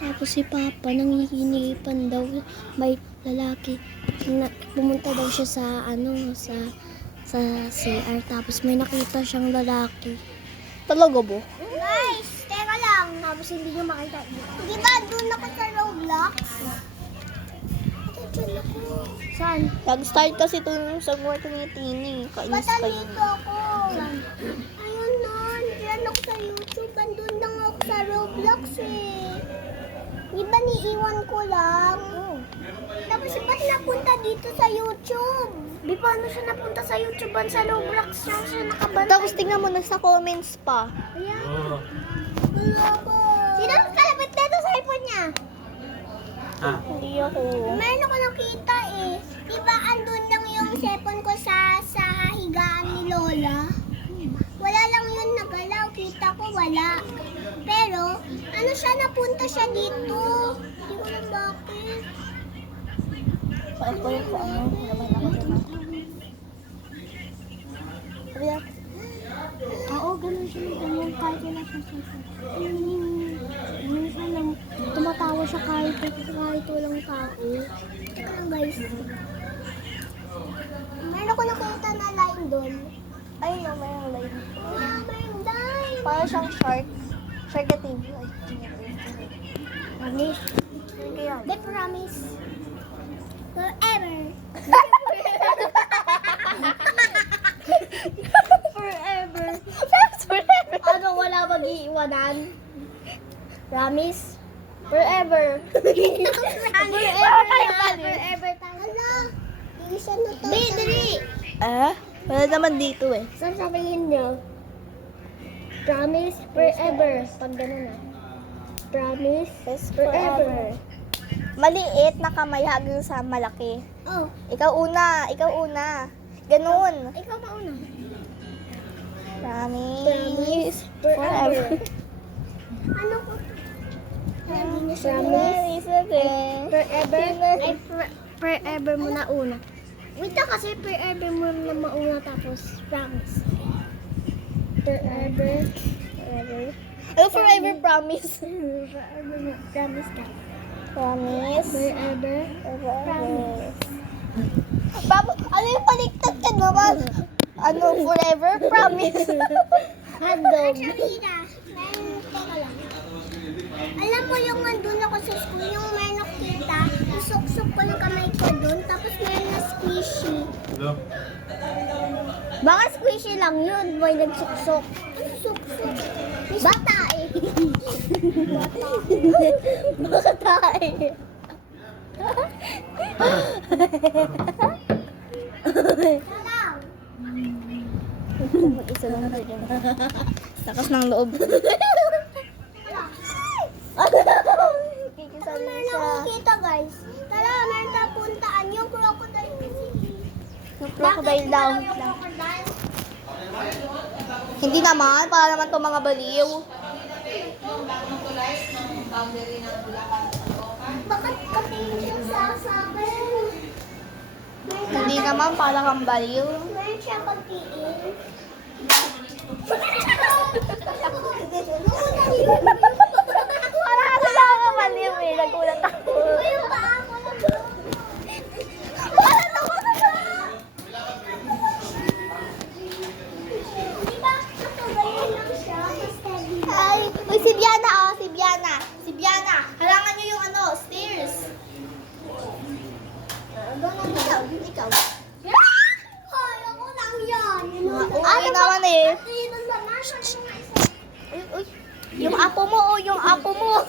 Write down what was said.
Tapos si Papa nanghihinipan daw, may lalaki na pumunta daw siya sa sa CR, tapos may nakita siyang lalaki. Talaga ba? Guys, teka lang, tapos hindi niya makita. Di ba doon ako sa Roblox? Diyan ako. Saan? Nag-start kasi ito sa work ni Tini. Kainis Basta ka dito ako. Ayun na, diyan ako sa YouTube. Andun lang ako sa Roblox eh. Di ba niiwan ko lang? Tapos ba't napunta dito sa YouTube? Di paano siya napunta sa YouTube? Sa Roblox siya nakabantay. Tapos tingnan mo na sa comments pa. Ayan. Wala ko. Sino ang kalapit dito sa iPhone niya? Hindi ako. Meron ako nakita eh. Di ba andun lang yung cellphone ko sa higaan ni Lola? Wala lang yun nagalaw. Kita ko wala. Pero, ano siya, napunta siya dito. Hindi ko alam bakit. Saan ko yung ano? Naman ako dito. Oo, ganun siya. Ganun kahit wala siya sa minsan lang, tumatawa siya kahit walang tao. Teka lang guys. Meron ako nakita na line doon. Ay, no, mayroong line. Mayroong line. Para siyang shark. Shark at TV. Promise. Kaya. They promise. Forever. Forever. Ano, wala mag-iiwanan? Promise? Forever. Forever na. Forever tayo. Hala. Isa na to. Dili. Wala naman dito eh. Saan sabihin niyo? Promise forever. Pag gano'n na. Promise forever. Maliit na kamay hanggang sa malaki. Oh, Ikaw una. Ganun. ikaw mauna. Promise. Forever. Ano ko? Promise. Forever. Ay, forever mo na una. Wait lang kasi forever mo na mauna tapos promise. Forever. Ano forever promise? Forever mo. Promise ka. Promise. Forever. Promise. Ano yung paligtad ka naman? Ano, forever promise? Handog. Teka lang. Alam mo yung nandun ako sa school, yung may nakita, isok-sok ko yung kamay ko dun, tapos may na squishy. Baka squishy lang yun, may nagsuksok. Ano suksok? Bata eh. Bata eh. Salaw. Isa lang na rin. Takas ng loob. Kikisali Meron siya. akong kita guys. Tara, meron na puntaan yung crocodile. Yung crocodile daw. Yung crocodile? Hindi naman, para naman itong mga baliw. Bakit kasi yung sa akin? Hindi naman, para kang baliw. Meron siya pagtiin. Para kasi lang kang baliw eh, nagulat ako. Yung paa ko na Di ba? Ito, ganyan lang siya. Steady. Ay, uy, si Biana, oh, si Biana. Si Biana, halangan niyo yung ano, stairs. Ikaw. Hoy, ako lang yan. Ay, naman eh. Ito na naman. Uy, yung apo mo, oh, yung apo mo.